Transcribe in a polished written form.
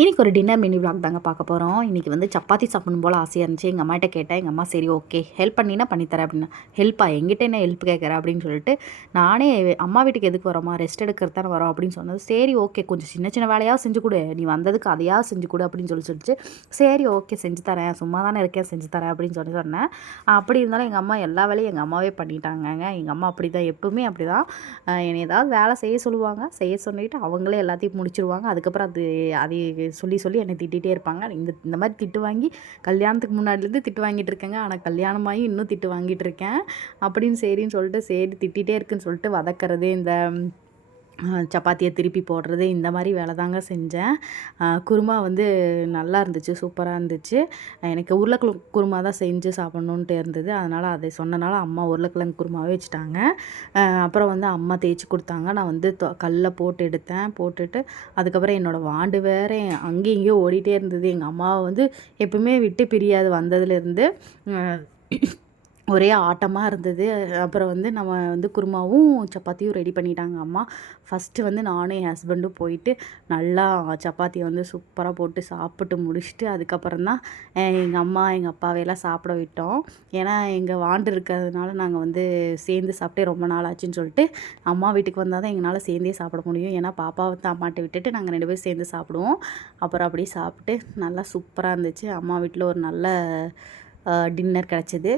இன்றைக்கி ஒரு dinner mini vlog தாங்க பார்க்க போகிறோம். இன்றைக்கி வந்து சப்பாத்தி சாப்பிடணும் போல் ஆசையாக இருந்துச்சு. எங்கள் அம்மாகிட்ட கேட்டேன். எங்கள் அம்மா சரி ஓகே ஹெல்ப் பண்ணினா பண்ணித்தரேன் அப்படின்னா. ஹெல்ப்பா எங்கிட்ட என்ன ஹெல்ப் கேட்குற அப்படின்னு சொல்லிட்டு, நானே அம்மா வீட்டுக்கு எதுக்கு வரோமா, ரெஸ்ட் எடுக்கிறது தானே வரோம் அப்படின்னு சொன்னது. சரி ஓகே கொஞ்சம் சின்ன சின்ன வேலையாக செஞ்சு கொடு, நீ வந்ததுக்கு அதையாக செஞ்சு கொடு அப்படின்னு சொல்லிச்சு. சரி ஓகே செஞ்சு தரேன், சும்மா தானே இருக்கேன் செஞ்சு தரேன் அப்படின்னு சொன்னேன். அப்படி இருந்தாலும் எங்கள் அம்மா எல்லா வேலையும் எங்கள் அம்மாவே பண்ணிட்டாங்கங்க. எங்கள் அம்மா அப்படி தான், எப்பவுமே அப்படி தான். என்னை ஏதாவது வேலை செய்ய சொல்லுவாங்க, செய்ய சொல்லிவிட்டு அவங்களே எல்லாத்தையும் முடிச்சிருவாங்க. அதுக்கப்புறம் அது சொல்லி என்னை திட்டிகிட்டே இருப்பாங்க. இந்த மாதிரி திட்டு வாங்கி கல்யாணத்துக்கு முன்னாடிலேருந்து திட்டு வாங்கிட்டு இருக்கேங்க. ஆனால் கல்யாணமாகி இன்னும் திட்டு வாங்கிட்டு இருக்கேன். அப்படின்னு சரின்னு சொல்லிட்டு சரி திட்டிகிட்டே இருக்குன்னு சொல்லிட்டு வதக்கிறது, இந்த சப்பாத்தியை திருப்பி போடுறது, இந்த மாதிரி வேலை தாங்க செஞ்சேன். குருமா வந்து நல்லா இருந்துச்சு, சூப்பராக இருந்துச்சு. எனக்கு உருளைக்கிழங்கு குருமா தான் செஞ்சு சாப்பிட்ணுன்ட்டு இருந்தது. அதனால் அதை சொன்னனால அம்மா உருளைக்கிழங்கு குருமாவே வச்சுட்டாங்க. அப்புறம் வந்து அம்மா தேய்ச்சி கொடுத்தாங்க. நான் வந்து கல்லில் போட்டு எடுத்தேன். போட்டுட்டு அதுக்கப்புறம் என்னோடய வாண்டு வேறு அங்கேயும் இங்கேயும் ஓடிட்டே இருந்தது. எங்கள் அம்மாவை வந்து எப்பவுமே விட்டு பிரியாது வந்ததுலேருந்து. ஒரே ஆட்டமாக இருந்தது. அப்புறம் வந்து நம்ம வந்து குருமாவும் சப்பாத்தியும் ரெடி பண்ணிட்டாங்க அம்மா. ஃபஸ்ட்டு வந்து நானும் என் ஹஸ்பண்டும் போயிட்டு நல்லா சப்பாத்தியை வந்து சூப்பராக போட்டு சாப்பிட்டு முடிச்சுட்டு, அதுக்கப்புறம் தான் எங்கள் அம்மா எங்கள் அப்பாவையெல்லாம் சாப்பிட விட்டோம். ஏன்னா எங்கள் வாண்டு இருக்கிறதுனால நாங்கள் வந்து சேர்ந்து சாப்பிட்டே ரொம்ப நாள் ஆச்சுன்னு சொல்லிட்டு, அம்மா வீட்டுக்கு வந்தால் தான் எங்களால் சேர்ந்தே சாப்பிட முடியும். ஏன்னா பாப்பாவை தான் அம்மாட்ட விட்டுட்டு நாங்கள் 2 பேரும் சேர்ந்து சாப்பிடுவோம். அப்புறம் அப்படியே சாப்பிட்டு நல்லா சூப்பராக இருந்துச்சு. அம்மா வீட்டில் ஒரு நல்ல டின்னர் கிடச்சிது.